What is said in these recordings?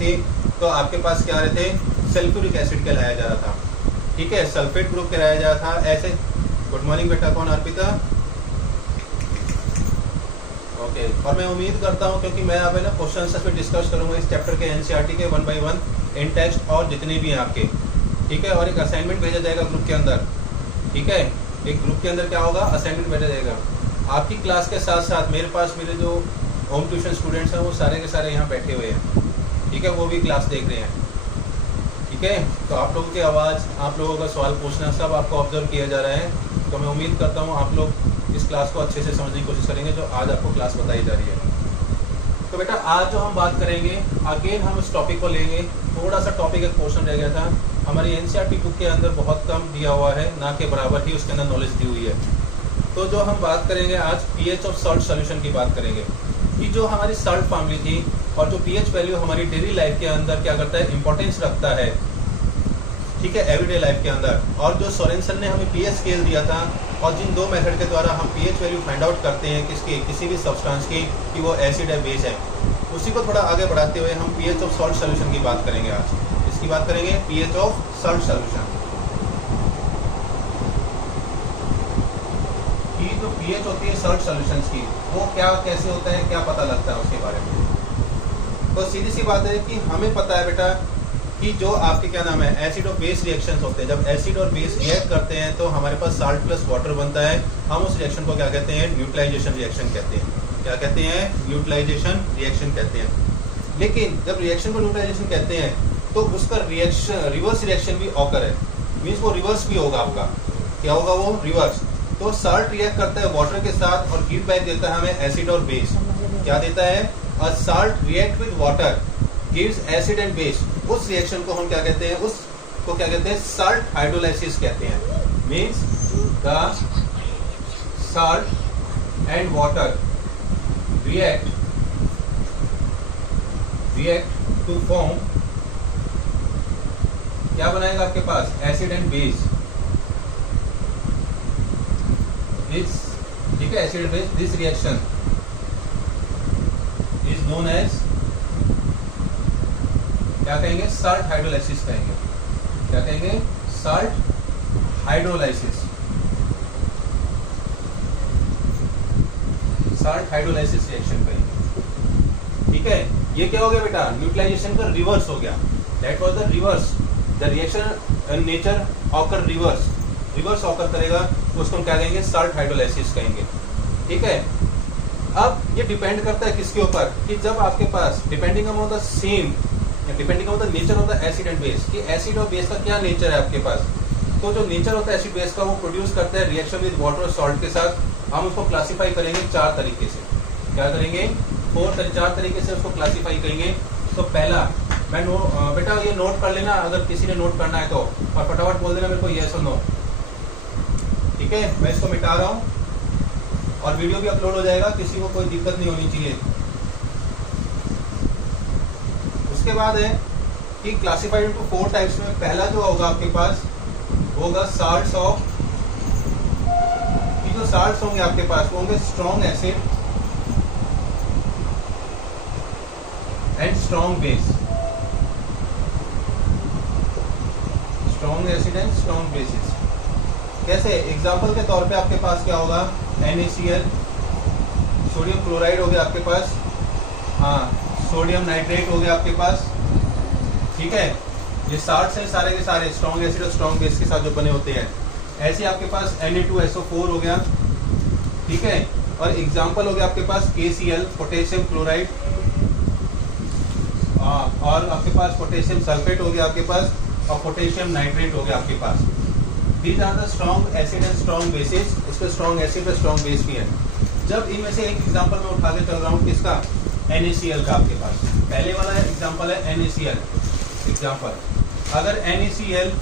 थी तो आपके पास क्या आ रहे थे, सल्फ्यूरिक एसिड का लाया जा रहा था, ठीक है, सल्फेट ग्रुप का लाया जा रहा था ऐसे। गुड मॉर्निंग बेटा, कौन अर्पिता? ओके, और मैं उम्मीद करता हूँ क्योंकि मैं अब है ना क्वेश्चन आंसर पे डिस्कस करूंगा इस चैप्टर के एनसीईआरटी के 1 बाय 1 इन टेक्स्ट और जितने भी हैं आपके, ठीक है। और एक असाइनमेंट भेजा जाएगा ग्रुप के अंदर, ठीक है, एक ग्रुप के अंदर क्या होगा, असाइनमेंट भेजा जाएगा आपकी क्लास के साथ साथ। मेरे पास मेरे जो होम ट्यूशन स्टूडेंट्स हैं वो सारे के सारे यहाँ बैठे हुए हैं, ठीक है, वो भी क्लास देख रहे हैं, ठीक है। तो आप लोगों की आवाज़, आप लोगों का सवाल पूछना सब आपको ऑब्जर्व किया जा रहा है। तो मैं उम्मीद करता हूँ आप लोग इस क्लास को अच्छे से समझने की कोशिश करेंगे जो आज आपको क्लास बताई जा रही है। तो बेटा आज जो हम बात करेंगे, अगेन हम इस टॉपिक को लेंगे, थोड़ा सा टॉपिक एक पोर्शन रह गया था हमारी एनसीईआरटी बुक के अंदर, बहुत कम दिया हुआ है, ना के बराबर ही उसके अंदर नॉलेज दी हुई है। तो जो हम बात करेंगे आज पीएच ऑफ सॉल्ट सॉल्यूशन की बात करेंगे कि जो हमारी सॉल्ट फैमिली थी और जो पीएच वैल्यू हमारी डेली लाइफ के अंदर क्या करता है, इंपॉर्टेंस रखता है, ठीक है, एवरीडे लाइफ के अंदर। और जो सोरेनसन ने हमें पीएच स्केल दिया था और जिन दो मेथड के द्वारा हम पीएच वैल्यू फाइंड आउट करते हैं किसकी, किसी भी सब्सटेंस की कि वो एसिड है बेस है, उसी को थोड़ा आगे बढ़ाते हुए हम पीएच ऑफ सॉल्ट सॉल्यूशन की बात करेंगे आज। इसकी बात करेंगे पीएच ऑफ सॉल्ट सॉल्यूशन की जो पीएच होती है सॉल्ट सॉल्यूशंस की, वो क्या कैसे होता है, क्या पता लगता है उसके बारे में। तो सीधी सी बात है कि हमें पता है बेटा कि जो आपके क्या नाम है, एसिड और बेस रिएक्शंस होते हैं। जब एसिड और बेस रिएक्ट करते हैं तो हमारे पास साल्ट प्लस वाटर बनता है। हम उस रिएक्शन को क्या कहते हैं, न्यूट्रलाइजेशन रिएक्शन कहते हैं। क्या कहते हैं, न्यूट्रलाइजेशन रिएक्शन कहते हैं। लेकिन जब रिएक्शन को न्यूट्रलाइजेशन कहते हैं तो उसका रिएक्शन रिवर्स रिएक्शन भी ऑकर है, मीन्स वो रिवर्स भी होगा आपका। क्या होगा वो, रिवर्स। तो साल्ट रिएक्ट करता है वाटर के साथ और गिव बैक देता है हमें एसिड और बेस। क्या देता है, a salt react with water gives acid and base. उस रिएक्शन को हम क्या कहते हैं, उसको क्या कहते हैं, साल्ट हाइड्रोलाइसिस कहते हैं। Means the salt and water react to form, क्या बनाएगा आपके पास, एसिड एंड बेस। ठीक है, acid base, this reaction is known as, क्या कहेंगे, साल्ट हाइड्रोलाइसिस कहेंगे। क्या कहेंगे, salt hydrolysis, salt hydrolysis reaction कहेंगे, ठीक है। ये क्या हो गया बेटा, न्यूट्रलाइजेशन का रिवर्स हो गया। That was the reverse, the reaction nature occur reverse occur करेगा, उसको हम क्या कहेंगे, साल्ट हाइड्रोलाइसिस कहेंगे, ठीक है। अब ये डिपेंड करता है किसके ऊपर, कि जब आपके पास depending on the same, depending on the nature of the acid and base, कि एसिड और बेस का क्या नेचर है आपके पास। तो जो नेचर होता है एसिड बेस का वो प्रोड्यूस करता है रिएक्शन विद वाटर और सॉल्ट के साथ। हम उसको क्लासिफाई करेंगे 4 तरीके से। क्या करेंगे, 4 तरीके से उसको क्लासिफाई करेंगे। तो पहला, मैं बेटा ये नोट कर लेना, अगर किसी ने नोट करना है तो, और फटाफट बोल देना मेरे को यस और नो, ठीक है। मैं इसको मिटा रहा हूँ और वीडियो भी अपलोड हो जाएगा, किसी को कोई दिक्कत नहीं होनी चाहिए। उसके बाद है कि क्लासिफाइड इनटू 4 टाइप्स में, पहला जो होगा आपके पास होगा साल्ट्स ऑफ, जो साल्ट्स होंगे आपके पास वो होंगे strong acid and strong base, strong acid and strong basis. कैसे, एग्जांपल के तौर पे आपके पास क्या होगा, NaCl, सोडियम क्लोराइड हो गया आपके पास, हाँ, सोडियम नाइट्रेट हो गया आपके पास, ठीक है। ये साल्ट्स हैं सारे के सारे, स्ट्रॉन्ग एसिड और स्ट्रॉन्ग बेस के साथ जो बने होते हैं। ऐसे आपके पास Na2SO4 हो गया, ठीक है। और एग्जांपल हो गया आपके पास KCl, पोटेशियम क्लोराइड, और आपके पास पोटेशियम सल्फेट हो गया आपके पास, और पोटेशियम नाइट्रेट हो गया आपके पास। These are the strong acid and strong bases. इसमें स्ट्रॉन्ग एसिड और स्ट्रॉन्ग बेस भी है। जब इनमें से एक एग्जांपल मैं उठा के चल रहा हूँ, किसका, NaCl का आपके पास पहले वाला एग्जांपल है NaCl एग्जांपल। अगर NaCl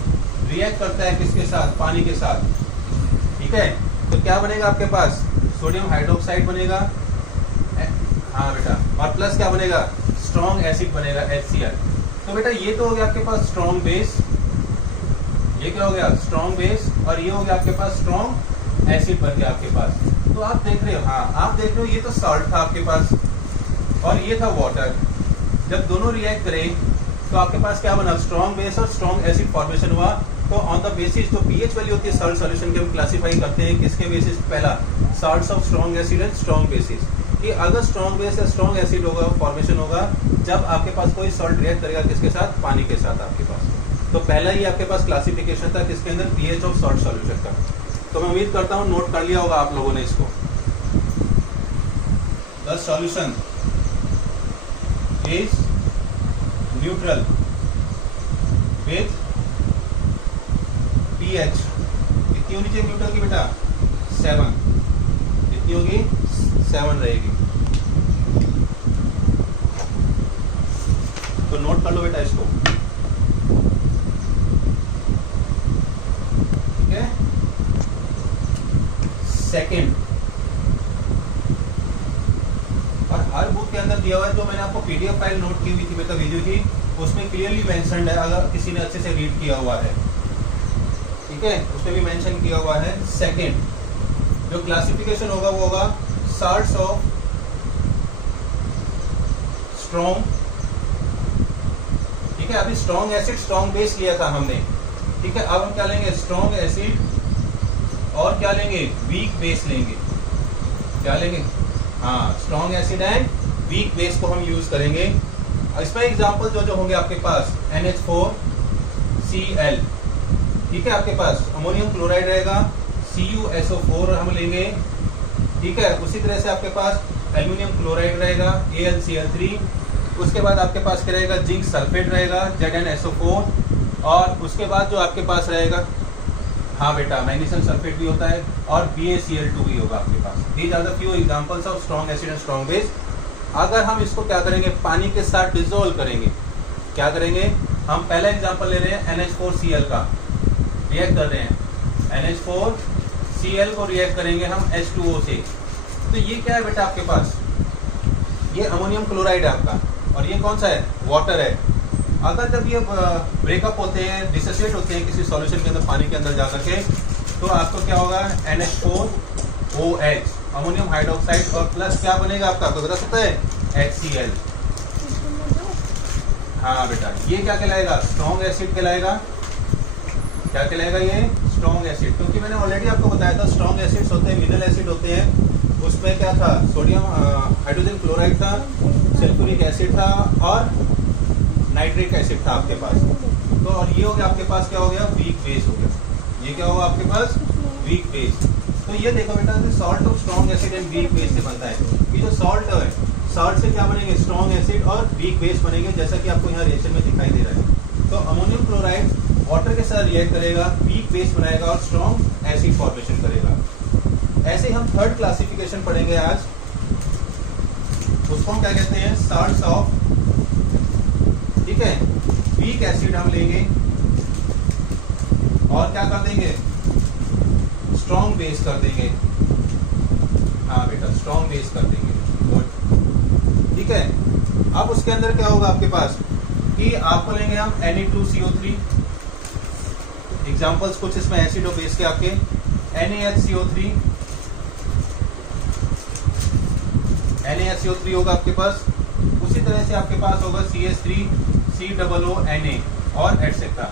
रिएक्ट करता है किसके साथ, पानी के साथ, ठीक है, तो क्या बनेगा आपके पास, सोडियम हाइड्रोक्साइड बनेगा, हाँ बेटा, और प्लस क्या बनेगा, स्ट्रॉन्ग एसिड बनेगा HCl। तो बेटा ये तो हो गया आपके पास स्ट्रॉन्ग बेस, ये क्या हो गया, स्ट्रॉन्ग बेस, और ये हो गया आपके पास स्ट्रॉन्ग एसिड बन गया आपके पास। तो आप देख रहे हो, हाँ आप देख रहे हो, ये तो सॉल्ट था आपके पास और ये था वाटर। जब दोनों रिएक्ट करें तो आपके पास क्या बना, स्ट्रॉन्ग बेस और स्ट्रॉन्ग एसिड फॉर्मेशन हुआ। तो ऑन द बेसिस जो पीएच वैल्यू होती है सॉल्ट सॉल्यूशन की हम क्लासिफाई करते हैं किसके बेसिस, पहला salts of strong acid and strong basis, कि अगर स्ट्रॉन्ग बेस या स्ट्रॉन्ग एसिड होगा फॉर्मेशन होगा जब आपके पास कोई सॉल्ट रिएक्ट करेगा किसके साथ, पानी के साथ आपके पास। तो पहला ही आपके पास क्लासिफिकेशन था किसके अंदर, पीएच ऑफ सॉल्ट सॉल्यूशन का। तो मैं उम्मीद करता हूँ नोट कर लिया होगा आप लोगों ने इसको। The solution is neutral with pH कितनी होनी चाहिए न्यूट्रल की बेटा, 7, कितनी होगी, 7 रहेगी। तो नोट कर लो बेटा इसको, ठीक है। सेकंड, और हर बुक के अंदर दिया हुआ है, जो मैंने आपको पीडीएफ फाइल नोट की हुई थी बेटा, भेजी थी, उसमें क्लियरली मेंशन्ड है, अगर किसी ने अच्छे से रीड किया हुआ है, ठीक है, उसमें भी मेंशन किया हुआ है। सेकंड जो क्लासिफिकेशन होगा वो होगा सॉल्ट्स ऑफ स्ट्रॉन्ग, ठीक है। अभी स्ट्रॉन्ग एसिड स्ट्रॉन्ग बेस लिया था हमने, ठीक है। अब हम क्या लेंगे, स्ट्रॉन्ग एसिड और क्या लेंगे, वीक बेस लेंगे, क्या लेंगे, हाँ, strong acid and weak base को हम यूज करेंगे। इसमें एग्जांपल जो होंगे आपके पास NH4Cl, ठीक है, आपके पास अमोनियम क्लोराइड रहेगा, CuSO4 हम लेंगे, ठीक है। उसी तरह से आपके पास एल्यूमिनियम क्लोराइड रहेगा, AlCl3, उसके बाद आपके पास क्या रहेगा, जिंक सल्फेट रहेगा, ZnSO4, और उसके बाद जो आपके पास रहेगा, हाँ बेटा, मैग्नीशियम सल्फेट भी होता है, और BaCl2 भी होगा आपके पास। These are the few examples of strong acid and strong base. अगर हम इसको क्या करेंगे, पानी के साथ डिसॉल्व करेंगे, क्या करेंगे, हम पहला एग्जांपल ले रहे हैं NH4Cl का, रिएक्ट कर रहे हैं NH4Cl को रिएक्ट करेंगे हम H2O से। तो ये क्या है बेटा आपके पास, ये अमोनियम क्लोराइड है आपका, और ये कौन सा है, वाटर है। अगर जब ये ब्रेकअप होते हैं, डिसोसिएट होते हैं किसी सॉल्यूशन के अंदर, पानी के अंदर जाकर के, तो आपको क्या होगा, NH4OH अमोनियम हाइड्रोक्साइड, और प्लस क्या बनेगा आपका, आपको बता सकता है, HCl। हाँ बेटा, ये क्या कहलाएगा, स्ट्रॉन्ग एसिड कहलाएगा। क्या कहलाएगा ये, स्ट्रॉन्ग एसिड, क्योंकि मैंने ऑलरेडी आपको बताया था स्ट्रॉन्ग एसिड्स होते हैं, मिनरल एसिड होते हैं, उसमें क्या था, सोडियम हाइड्रोजन क्लोराइड था, सल्फ्यूरिक एसिड था, और नाइट्रिक एसिड था आपके पास। तो और ये हो गया आपके पास, क्या हो गया, वीक बेस हो गया। ये क्या होगा आपके पास, वीक बेस। तो ये देखो बेटा, salt of strong acid and weak base से बनता है। ये जो सॉल्ट है, सॉल्ट से क्या बनेंगे, स्ट्रॉन्ग एसिड और वीक बेस बनेंगे, जैसा कि आपको यहाँ रिएक्शन में दिखाई दे रहा है। तो अमोनियम क्लोराइड वाटर के साथ रिएक्ट करेगा, वीक बेस बनाएगा और स्ट्रॉन्ग एसिड फॉर्मेशन करेगा। ऐसे हम थर्ड क्लासिफिकेशन पढ़ेंगे आज, उसको हम क्या कहते हैं, सॉल्ट्स ऑफ, ठीक है, वीक एसिड हम लेंगे और क्या कर देंगे, स्ट्रॉन्ग बेस कर देंगे। हाँ बेटा, स्ट्रॉन्ग बेस कर देंगे, गुड, ठीक है। अब उसके अंदर क्या होगा आपके पास, कि आपको लेंगे हम Ne2CO3, एग्जांपल्स कुछ इसमें एसिड और बेस के आपके, NaHCO3, NaHCO3 होगा आपके पास। उसी तरह से आपके पास होगा CH3, COONA और एटसेट्रा,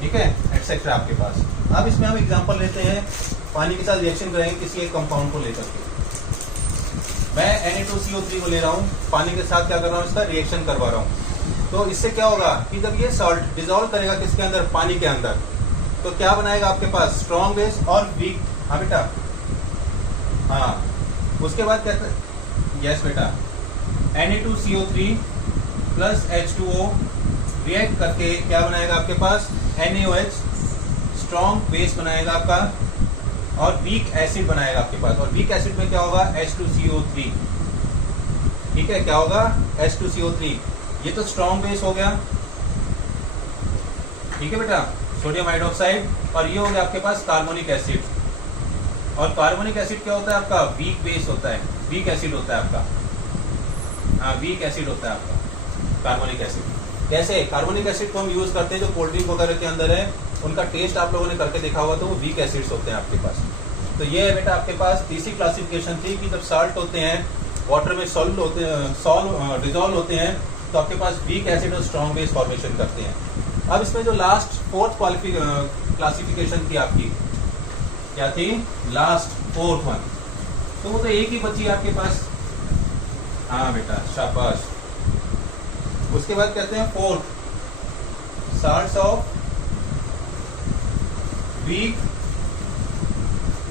ठीक है, एटसेट्रा आपके पास। अब इसमें हम एग्जांपल लेते हैं, पानी के साथ रिएक्शन करेंगे किसी एक कंपाउंड को लेकर के। मैं Na2CO3 को ले रहा हूँ, पानी के साथ क्या कर रहा हूँ, इसका रिएक्शन करवा रहा हूँ। तो इससे क्या होगा कि जब ये सॉल्ट डिसॉल्व करेगा किसके अंदर, पानी के अंदर, तो क्या बनाएगा आपके पास, स्ट्रॉन्ग बेस और वीक। हाँ बेटा, हाँ, उसके बाद क्या, यस बेटा, Na2CO3 प्लस H2O रिएक्ट करके क्या बनाएगा आपके पास, NaOH, स्ट्रॉन्ग बेस बनाएगा आपका, और वीक एसिड बनाएगा आपके पास। और वीक एसिड में क्या होगा, H2CO3, ठीक है, क्या होगा, H2CO3। ये तो स्ट्रॉन्ग बेस हो गया, ठीक है बेटा, सोडियम हाइड्रोक्साइड, और ये हो गया आपके पास कार्बोनिक एसिड। और कार्बोनिक एसिड क्या होता है आपका, वीक बेस होता है, वीक एसिड होता है आपका, हाँ, वीक एसिड होता है आपका कार्बोनिक एसिड। कैसे, कार्बोनिक एसिड को हम यूज करते हैं जो कोल्ड ड्रिंक वगैरह के अंदर है, उनका टेस्ट आप लोगों ने करके देखा हुआ, तो वो वीक एसिड्स होते हैं आपके पास। तो ये है बेटा आपके पास तीसरी क्लासिफिकेशन थी कि जब साल्ट होते हैं वाटर में सॉल्व होते हैं, डिजोल्व होते हैं, तो आपके पास वीक एसिड और स्ट्रॉन्ग बेस फॉर्मेशन करते हैं। अब इसमें जो लास्ट फोर्थ क्लासिफिकेशन थी आपकी, क्या थी? लास्ट फोर्थ वन, तो वो तो एक ही बची आपके पास। हाँ बेटा, शाबाश। उसके बाद कहते हैं fourth, salts of weak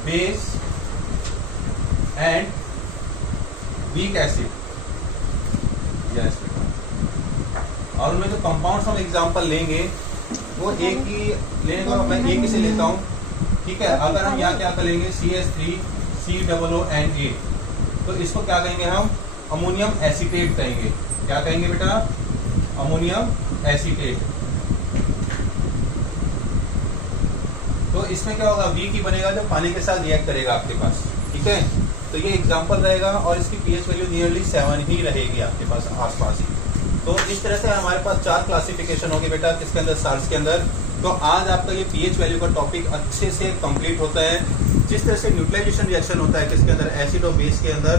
base and weak acid. Yes बेटा। और उनमें जो कंपाउंड्स हम एग्जांपल लेंगे वो एक ही लेने को मैं एक ही से लेता हूँ, ठीक है। अगर हम यहाँ क्या करेंगे, CH3 COONA, तो इसको क्या कहेंगे हम? अमोनियम एसीटेट कहेंगे। क्या कहेंगे बेटा? Ammonium acetate. तो इसमें क्या होगा? वीक ही बनेगा जो पानी के साथ रिएक्ट करेगा आपके पास, ठीक है। तो ये एग्जांपल रहेगा और इसकी pH वैल्यू नियरली 7 ही रहेगी आपके पास आसपास ही। तो इस तरह से हमारे पास 4 क्लासिफिकेशन होगी बेटा, किसके अंदर? साल्ट्स के अंदर। तो आज आपका ये pH वैल्यू का टॉपिक अच्छे से कंप्लीट होता है। जिस तरह से न्यूट्रलाइजेशन रिएक्शन होता है किसके अंदर? एसिड और बेस के अंदर,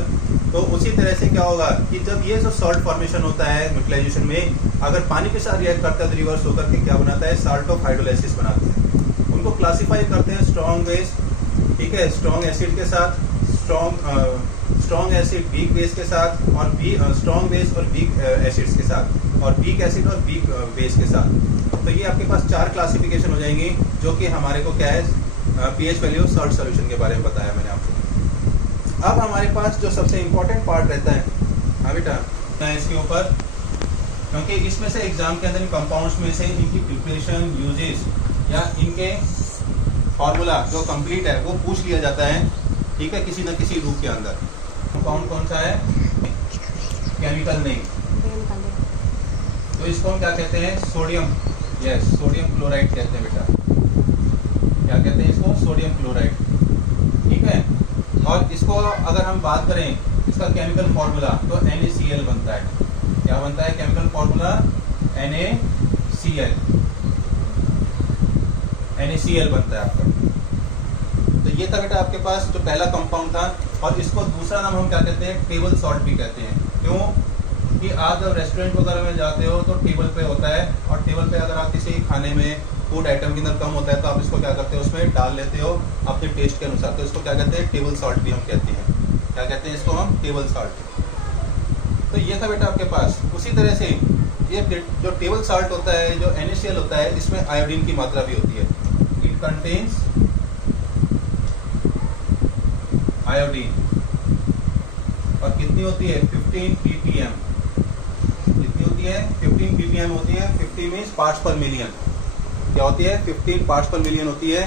तो उसी तरह से क्या होगा कि जब ये जो सॉल्ट फॉर्मेशन होता है न्यूट्रलाइजेशन में, अगर पानी के साथ रिएक्ट करता है तो रिवर्स होकर के क्या बनाता है? साल्ट ऑफ हाइड्रोलाइसिस बनाते हैं। उनको क्लासीफाई करते हैं स्ट्रॉन्ग बेस, ठीक है, स्ट्रॉन्ग एसिड के साथ, स्ट्रॉन्ग एसिड वीक बेस के साथ, और स्ट्रॉन्ग बेस और वीक एसिड्स के साथ, और वीक एसिड और वीक बेस के साथ। तो ये आपके पास 4 क्लासिफिकेशन हो जाएंगी, जो कि हमारे को क्या है? pH वैल्यू सॉल्ट सॉल्यूशन के बारे में बताया मैंने आपको। अब हमारे पास जो सबसे इम्पोर्टेंट पार्ट रहता है, हाँ बेटा, इसके ऊपर, क्योंकि इसमें से एग्जाम के अंदर कंपाउंड्स में से इनकी प्रिपरेशन, यूजेस या इनके फॉर्मूला जो कंप्लीट है वो पूछ लिया जाता है, ठीक है, किसी न किसी रूप के अंदर। कंपाउंड कौन सा है? केमिकल नेम, तो इसको हम क्या कहते हैं? सोडियम। यस, सोडियम क्लोराइड कहते हैं बेटा। क्या कहते हैं इसको? सोडियम क्लोराइड, ठीक है। और इसको अगर हम बात करें इसका केमिकल फॉर्मूला, तो NaCl बनता है। क्या बनता है केमिकल फॉर्मूला? NaCl बनता है आपका। तो ये था बेटा आपके पास जो पहला कंपाउंड था। और इसको दूसरा नाम हम क्या कहते हैं? टेबल सॉल्ट भी कहते हैं। क्यों? कि आप जब रेस्टोरेंट वगैरह में जाते हो तो टेबल पे होता है, और टेबल पे अगर आप किसी खाने में फूड आइटम के अंदर कम होता है तो आप इसको क्या करते हो? उसमें डाल लेते हो अपने टेस्ट के अनुसार। तो इसको क्या कहते हैं? टेबल सॉल्ट भी हम कहते हैं। क्या कहते हैं इसको हम? Table salt. तो ये था बेटा आपके पास। उसी तरह से ये जो टेबल सॉल्ट होता है, जो NaCl होता है, इसमें आयोडीन की मात्रा भी होती है। इट कंटेन्स आयोडीन, और कितनी होती है? 15 ppm। कितनी होती है? 15 ppm होती है। 50 मीन्स पार्ट्स पर मिलियन। क्या होती है? 15 पार्ट्स पर मिलियन होती है,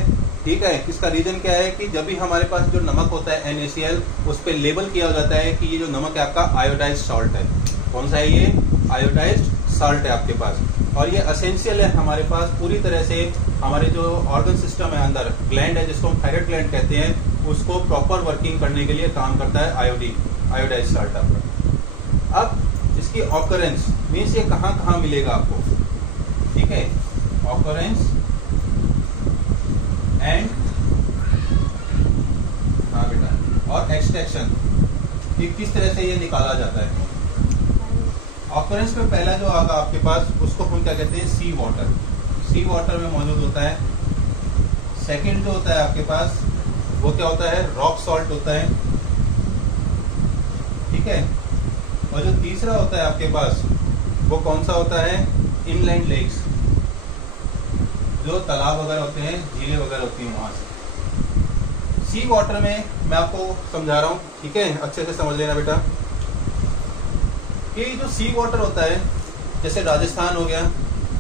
ठीक है। इसका रीजन क्या है कि जब भी हमारे पास जो नमक होता है NaCl, उस पर लेबल किया जाता है कि ये जो नमक है आपका आयोडाइज्ड सॉल्ट है। कौन सा है ये? आयोडाइज्ड सॉल्ट है आपके पास। और ये एसेंशियल है हमारे पास पूरी तरह से। हमारे जो ऑर्गन सिस्टम है अंदर, ग्लैंड है जिसको हम थायराइड ग्लैंड कहते हैं, उसको प्रॉपर वर्किंग करने के लिए काम करता है आयोडीन, आयोडाइज्ड सॉल्ट आपका। अब इसकी ऑकरेंस मीन्स ये कहाँ कहाँ मिलेगा आपको, ठीक है। ऑकरेंस एंड, हाँ बेटा, और एक्सट्रैक्शन, कि किस तरह से ये निकाला जाता है। ऑकरेंस में पहला जो आगा आपके पास, उसको हम क्या कहते हैं? सी वाटर। सी वाटर में मौजूद होता है। सेकंड जो होता है आपके पास, वो क्या होता है? रॉक सॉल्ट होता है, ठीक है। और जो तीसरा होता है आपके पास, वो कौन सा होता है? इनलैंड लेक्स, जो तालाब वगैरह होते हैं, झीलें वगैरह होती हैं, वहां से। सी वाटर में मैं आपको समझा रहा हूँ, ठीक है, अच्छे से समझ लेना बेटा। कि जो सी वाटर होता है, जैसे राजस्थान हो गया,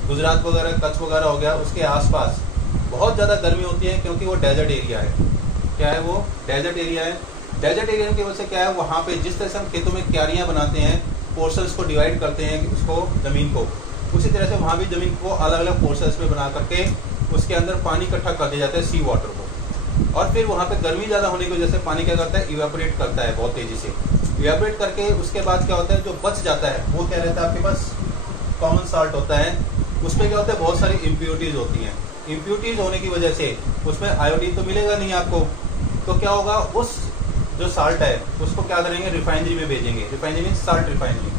गुजरात वगैरह, कच्छ वगैरह हो गया, उसके आसपास बहुत ज़्यादा गर्मी होती है, क्योंकि वो डेजर्ट एरिया है। क्या है वो? डेजर्ट एरिया है। डेजर्ट एरिया की वजह से क्या है, वहाँ पे जिस तरह से हम खेतों में क्यारियाँ बनाते हैं, पोर्शंस को डिवाइड करते हैं उसको, ज़मीन को, उसी तरह से वहाँ भी ज़मीन को अलग अलग पोर्शंस में बना करके उसके अंदर पानी इकट्ठा कर दिया जाता है, सी वाटर को। और फिर वहाँ पे गर्मी ज़्यादा होने की वजह से पानी क्या करता है? इवेपोरेट करता है बहुत तेज़ी से। इवेपोरेट करके उसके बाद क्या होता है? जो बच जाता है वो क्या रहता है आपके पास? कॉमन साल्ट होता है। उसमें क्या होता है? बहुत सारी इम्प्योरिटीज़ होती हैं। इम्प्योरिटीज़ होने की वजह से उसमें आयोडीन तो मिलेगा नहीं आपको, तो क्या होगा? उस जो साल्ट है उसको क्या करेंगे, रिफाइनरी में भेजेंगे। Refinery mean salt refinery.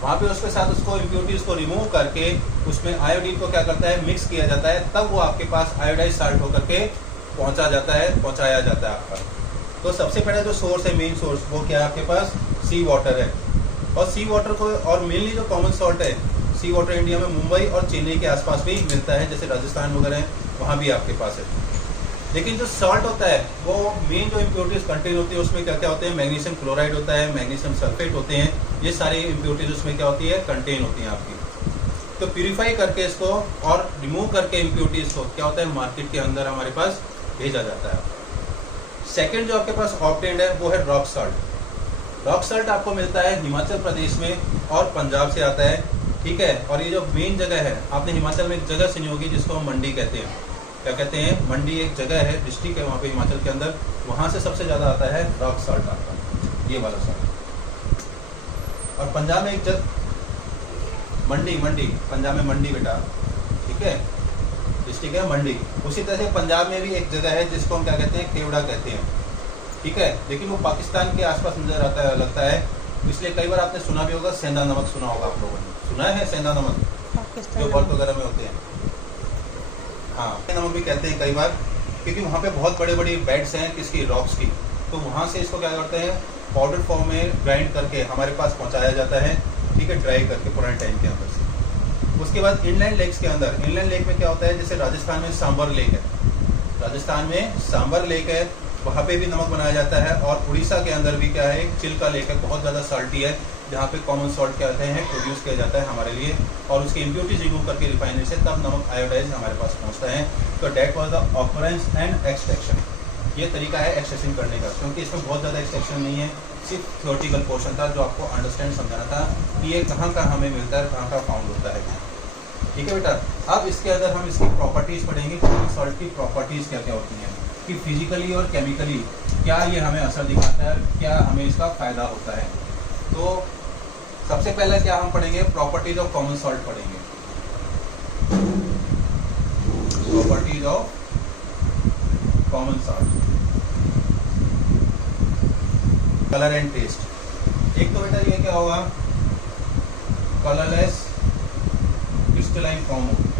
वहाँ पे उसके साथ उसको इम्प्योरिटीज को रिमूव करके उसमें आयोडीन को क्या करता है, मिक्स किया जाता है, तब वो आपके पास आयोडाइज साल्ट होकर के पहुँचाया जाता है आपका। तो सबसे पहले जो सोर्स है, मेन सोर्स, वो क्या है आपके पास, सी वाटर है। और सी वाटर को, और मेनली जो कॉमन सॉल्ट है, सी वाटर इंडिया में मुंबई और चेन्नई के आसपास भी मिलता है, जैसे राजस्थान वगैरह है वहाँ भी आपके पास है। लेकिन जो सॉल्ट होता है वो मेन जो इम्प्योरिटीज कंटेन होती है उसमें क्या क्या होते हैं, मैग्नीशियम क्लोराइड होता है, मैग्नीशियम सल्फेट होते हैं, ये सारी इम्प्योरिटीज उसमें क्या होती है, कंटेन होती हैं आपकी। तो प्यूरिफाई करके इसको और रिमूव करके इम्प्योरिटीज को क्या होता है, मार्केट के अंदर हमारे पास भेजा जाता है। सेकेंड जो आपके पास ऑब्टेन्ड है वो है रॉक सॉल्ट। रॉक सॉल्ट आपको मिलता है हिमाचल प्रदेश में और पंजाब से आता है, ठीक है। और ये जो मेन जगह है, आपने हिमाचल में एक जगह सुनी होगी जिसको हम मंडी कहते हैं। क्या कहते हैं, मंडी एक जगह है, डिस्ट्रिक्ट है वहाँ पे हिमाचल के अंदर, वहाँ से सबसे ज़्यादा आता है रॉक सॉल्ट आपका, ये वाला सॉल्ट। और पंजाब में एक मंडी पंजाब में मंडी बेटा, ठीक है, डिस्ट्रिक्ट है मंडी। उसी तरह से पंजाब में भी एक जगह है जिसको हम क्या कहते हैं, केवड़ा कहते हैं, ठीक है। लेकिन वो पाकिस्तान के आसपास नजर आता है, लगता है, इसलिए कई बार आपने सुना भी होगा, सेंधा नमक सुना होगा आप लोगों ने, सुना है सेंधा नमक जो बर्फ वगैरह में होते हैं, हाँ नमक भी कहते हैं कई बार, क्योंकि वहाँ पे बहुत बड़े बड़े बेड्स हैं किसकी, रॉक्स की। तो वहाँ से इसको क्या करते हैं, पाउडर फॉर्म में ग्राइंड करके हमारे पास पहुँचाया जाता है, ठीक है, ड्राई करके पुराने टाइम के अंदर से। उसके बाद इनलैंड लेक्स के अंदर, इनलैंड लेक में क्या होता है, जैसे राजस्थान में सांबर लेक है, राजस्थान में सांबर लेक है, वहाँ पे भी नमक बनाया जाता है। और उड़ीसा के अंदर भी क्या है, चिल्का लेक है, बहुत ज़्यादा साल्टी है, जहाँ पे कॉमन सॉल्ट क्या होते हैं, प्रोड्यूस किया जाता है हमारे लिए, और उसकी इम्प्योरिटीज रिमूव करके रिफाइनरी से तब नमक आयोडाइज हमारे पास पहुँचता है। तो that was the occurrence and extraction, ये तरीका है एक्सट्रैक्शन करने का, क्योंकि इसमें बहुत ज़्यादा एक्सट्रैक्शन नहीं है, सिर्फ थियोरेटिकल पोर्शन था जो आपको अंडरस्टैंड समझाना था कि ये कहाँ हमें मिलता है, कहाँ फाउंड होता है, ठीक है बेटा। अब इसके अंदर हम इसकी प्रॉपर्टीज़ पढ़ेंगे, कॉमन सॉल्ट की प्रॉपर्टीज़ क्या क्या होती हैं, कि फिजिकली और केमिकली क्या ये हमें असर दिखाता है, क्या हमें इसका फ़ायदा होता है। तो सबसे पहले क्या हम पढ़ेंगे, प्रॉपर्टीज ऑफ कॉमन सॉल्ट पढ़ेंगे, properties of common salt. Colour and taste, एक तो बेटा ये क्या होगा, कलरलेस क्रिस्टलाइन फॉर्म होगी,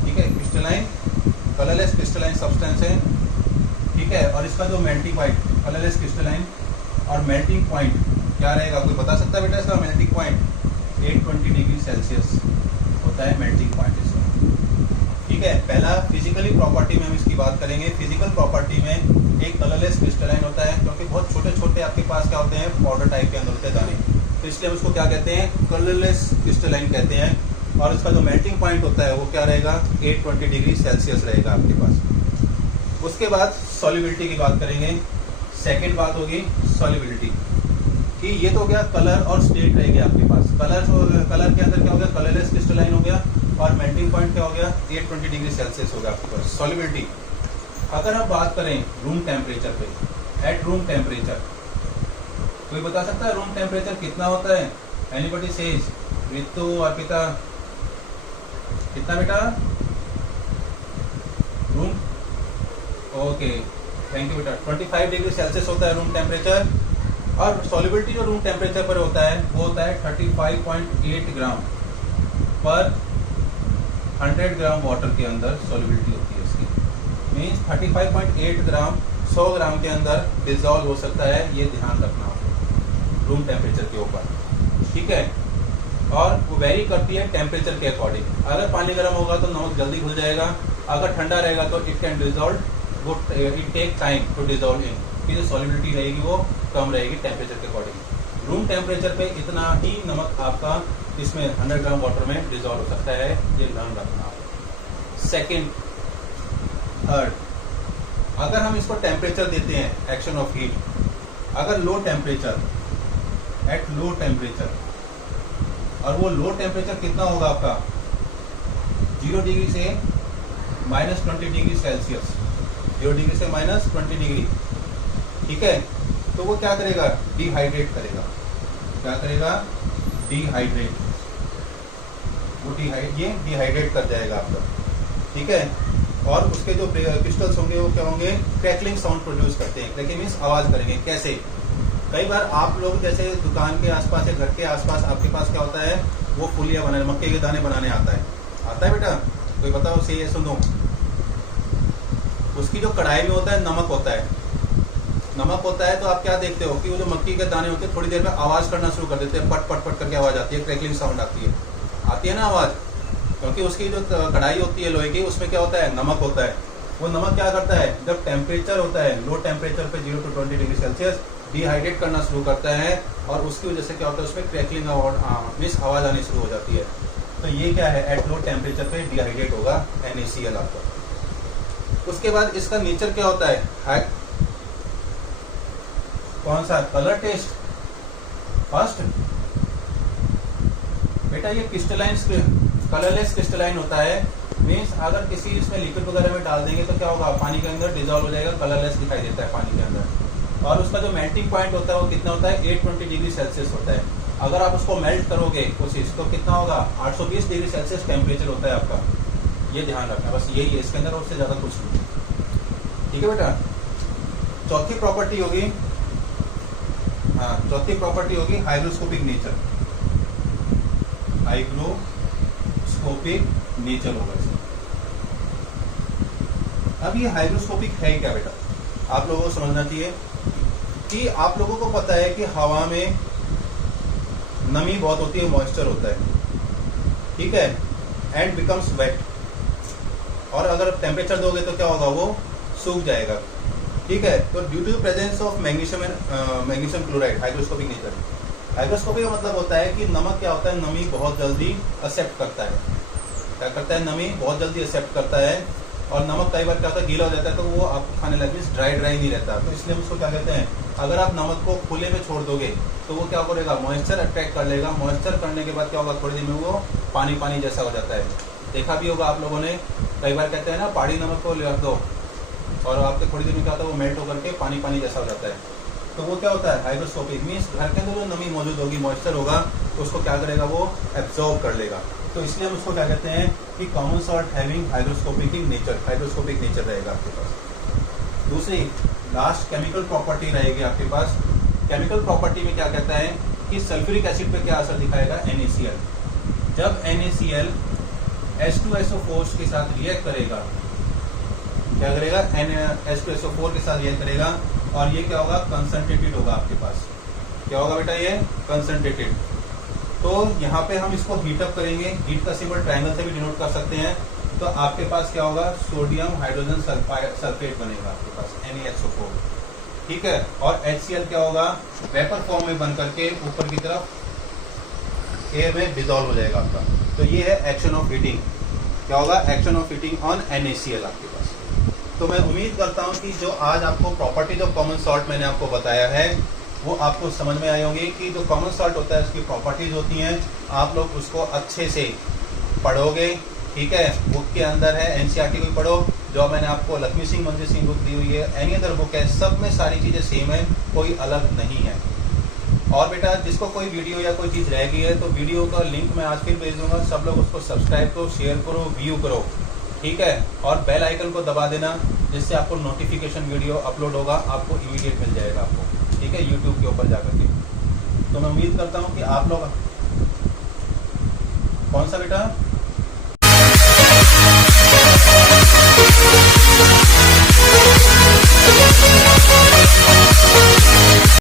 ठीक है, क्रिस्टलाइन, कलरलेस क्रिस्टलाइन सब्सटेंस है, ठीक है। और इसका जो मेल्टिंग पॉइंट, कलरलेस क्रिस्टलाइन और मेल्टिंग पॉइंट क्या रहेगा, कोई बता सकता है बेटा इसका मेल्टिंग पॉइंट? 820 डिग्री सेल्सियस होता है मेल्टिंग पॉइंट इसका, ठीक है। पहला फिजिकली प्रॉपर्टी में हम इसकी बात करेंगे। फिजिकल प्रॉपर्टी में एक कलरलेस क्रिस्टलाइन होता है, क्योंकि बहुत छोटे छोटे आपके पास क्या होते हैं, पाउडर टाइप के अंदर होते हैं दाने, तो इसलिए हम उसको क्या कहते हैं, कलरलेस क्रिस्टलाइन कहते हैं। और उसका जो मेल्टिंग पॉइंट होता है वो क्या रहेगा, 820 डिग्री सेल्सियस रहेगा आपके पास। उसके बाद सॉल्युबिलिटी की बात करेंगे। सेकेंड बात होगी सॉल्युबिलिटी, कि ये तो हो गया कलर और स्टेट रहेगी आपके पास। कलर के अंदर क्या हो गया, कलरलेस क्रिस्टलाइन हो गया, और मेल्टिंग पॉइंट क्या हो गया, 820 डिग्री सेल्सियस हो गया आपके पास। सॉल्युबिलिटी अगर हम बात करें रूम टेम्परेचर पे, एट रूम टेम्परेचर, कोई बता सकता है रूम टेम्परेचर कितना होता है? Anybody says? रितु, अर्पिता, कितना बेटा रूम? ओके, थैंक यू बेटा। 25 डिग्री सेल्सियस होता है रूम टेम्परेचर। और सॉल्युबिलिटी जो रूम टेम्परेचर पर होता है वो होता है 35.8 ग्राम पर 100 ग्राम वाटर के अंदर सॉल्युबिलिटी होती है इसकी। मीन्स 35.8 ग्राम 100 ग्राम के अंदर डिजॉल्व हो सकता है, ये ध्यान रखना रूम टेम्परेचर के ऊपर, ठीक है। और वो वेरी करती है टेम्परेचर के अकॉर्डिंग। अगर पानी गर्म होगा तो नमक जल्दी घुल जाएगा, अगर ठंडा रहेगा तो इट कैन डिजॉल्व, वो it take time to dissolve in, कि जो सॉल्युबिलिटी रहेगी वो कम रहेगी टेम्परेचर के अकॉर्डिंग। रूम टेम्परेचर पे इतना ही नमक आपका इसमें 100 ग्राम वाटर में डिजॉल्व हो सकता है, ये ध्यान रखना। सेकेंड, थर्ड, अगर हम इसको टेम्परेचर देते हैं, एक्शन ऑफ हीट, अगर low temperature, at low temperature, और वो लो टेम्परेचर कितना होगा आपका, 0 डिग्री से -20 डिग्री सेल्सियस, 0 डिग्री से -20 डिग्री, ठीक है। तो वो क्या करेगा, डिहाइड्रेट करेगा। क्या करेगा, डिहाइड्रेट, वो डिहाइड्रेट कर जाएगा आपका, ठीक है। और उसके जो क्रिस्टल्स होंगे वो क्या होंगे, क्रैकलिंग साउंड प्रोड्यूस करते हैं। क्रैकलिंग मीन्स आवाज करेंगे। कैसे? कई बार आप लोग जैसे दुकान के आसपास या घर के आसपास आपके पास क्या होता है, वो फुलिया बनाने, मक्के के दाने बनाने आता है बेटा? कोई बताओ, सही है सुनो। उसकी जो कढ़ाई में होता है नमक होता है, नमक होता है। तो आप क्या देखते हो कि वो जो मक्की के दाने होते हैं थोड़ी देर में आवाज करना शुरू कर देते हैं, पट पट पट करके आवाज आती है, क्रैकलिंग साउंड आती है ना आवाज, क्योंकि उसकी जो कढ़ाई होती है लोहे की, उसमें क्या होता है, नमक होता है। वो नमक क्या करता है, जब टेम्परेचर होता है लो टेम्परेचर पे 0 to 20 डिग्री सेल्सियस, डिहाइड्रेट करना शुरू करता है, और उसकी वजह से क्या होता है, उसमें क्रैकलिंग मीन्स आवाज आनी शुरू हो जाती है। तो ये क्या है, एट लो टेम्परेचर पे डिहाइड्रेट होगा NaCl आपका। उसके बाद इसका नेचर क्या होता है, कौन सा, कलर टेस्ट फर्स्ट बेटा। ये क्रिस्टलाइन, कलरलेस क्रिस्टलाइन होता है। मीन्स अगर किसी इसमें लिक्विड वगैरह में डाल देंगे तो क्या होगा, पानी के अंदर डिजोल्व हो जाएगा, कलरलेस दिखाई देता है पानी के अंदर। और उसका जो मेल्टिंग पॉइंट होता है वो कितना होता है, 820 डिग्री सेल्सियस होता है। अगर आप उसको मेल्ट करोगे कोशिश तो कितना होगा, 820 डिग्री सेल्सियस टेम्परेचर होता है आपका। ये ध्यान रखना, बस यही है इसके अंदर, और उससे ज्यादा कुछ नहीं। ठीक है बेटा। चौथी प्रॉपर्टी होगी, हाँ चौथी प्रॉपर्टी होगी हाइग्रोस्कोपिक नेचर। हाइग्रोस्कोपिक नेचर होगा इसमें। अब ये हाइग्रोस्कोपिक है क्या बेटा, आप लोगों को समझना चाहिए कि आप लोगों को पता है कि हवा में नमी बहुत होती है, मॉइस्चर होता है, ठीक है, एंड बिकम्स वेट। और अगर टेम्परेचर दोगे तो क्या होगा, वो सूख जाएगा, ठीक है। तो due to presence of magnesium chloride, hygroscopic nature. Hygroscopic का मतलब होता है कि नमक क्या होता है, नमी बहुत जल्दी एक्सेप्ट करता है। क्या करता है, नमी बहुत जल्दी एक्सेप्ट करता है। और नमक कई बार क्या होता है, गीला हो जाता है तो वो आपको खाने लगे, ड्राई नहीं रहता। तो इसलिए उसको क्या कहते हैं, अगर आप नमक को खुले में छोड़ दोगे तो वो क्या करेगा, मॉइस्चर अट्रैक्ट कर लेगा। मॉइस्चर करने के बाद क्या होगा, थोड़ी देर में वो पानी जैसा हो जाता है। देखा भी होगा आप लोगों ने, कई बार कहते हैं ना पहाड़ी नमक को रख दो, और आपके थोड़ी देर में क्या होता है, वो मेल्ट होकर के पानी जैसा हो जाता है। तो वो क्या होता है, हाइग्रोस्कोपिक मीन्स घर के अंदर जो नमी मौजूद होगी, मॉइस्चर होगा, तो उसको क्या करेगा, वो एब्जॉर्ब कर लेगा। तो इसलिए हम उसको क्या कहते हैं कि common salt having hygroscopic nature, hygroscopic nature रहेगा आपके पास। दूसरी लास्ट केमिकल प्रॉपर्टी रहेगी आपके पास। केमिकल प्रॉपर्टी में क्या कहता है कि सल्फ्यूरिक एसिड पे क्या असर दिखाएगा, NaCl। जब NaCl H2SO4 के साथ रिएक्ट करेगा, क्या करेगा, H2SO4 के साथ रिएक्ट करेगा, और ये क्या होगा, कंसंट्रेटेड होगा आपके पास। क्या होगा बेटा, ये कंसंट्रेटेड। तो यहाँ पे हम इसको हीटअप करेंगे, हीट का सिंबल ट्रायंगल से भी डिनोट कर सकते हैं। तो आपके पास क्या होगा, सोडियम हाइड्रोजन सल्फेट बनेगा आपके पास, NaSO4, ठीक है। और HCl क्या होगा, वेपर फॉर्म में बन करके ऊपर की तरफ एयर में डिजोल्व हो जाएगा आपका। तो ये है एक्शन ऑफ हीटिंग। क्या होगा, action of heating on NaCl आपके पास। तो मैं उम्मीद करता हूँ कि जो आज आपको प्रॉपर्टीज ऑफ कॉमन सॉल्ट मैंने आपको बताया है वो आपको समझ में आई होंगी कि जो कॉमन सॉल्ट होता है उसकी प्रॉपर्टीज होती हैं। आप लोग उसको अच्छे से पढ़ोगे, ठीक है। बुक के अंदर है, NCERT को पढ़ो, जो मैंने आपको लक्ष्मी सिंह मंदिर सिंह बुक दी हुई है, एनी अदर बुक है, सब में सारी चीज़ें सेम है, कोई अलग नहीं है। और बेटा जिसको कोई वीडियो या कोई चीज़ रह गई है तो वीडियो का लिंक मैं आज फिर भेज दूंगा, सब लोग उसको सब्सक्राइब करो, शेयर करो, व्यू करो, ठीक है। और बेल आइकन को दबा देना, जिससे आपको नोटिफिकेशन वीडियो अपलोड होगा आपको इमीडिएट मिल जाएगा आपको, ठीक है, यूट्यूब के ऊपर जाकर के। तो मैं उम्मीद करता हूँ कि आप लोग, कौन सा बेटा,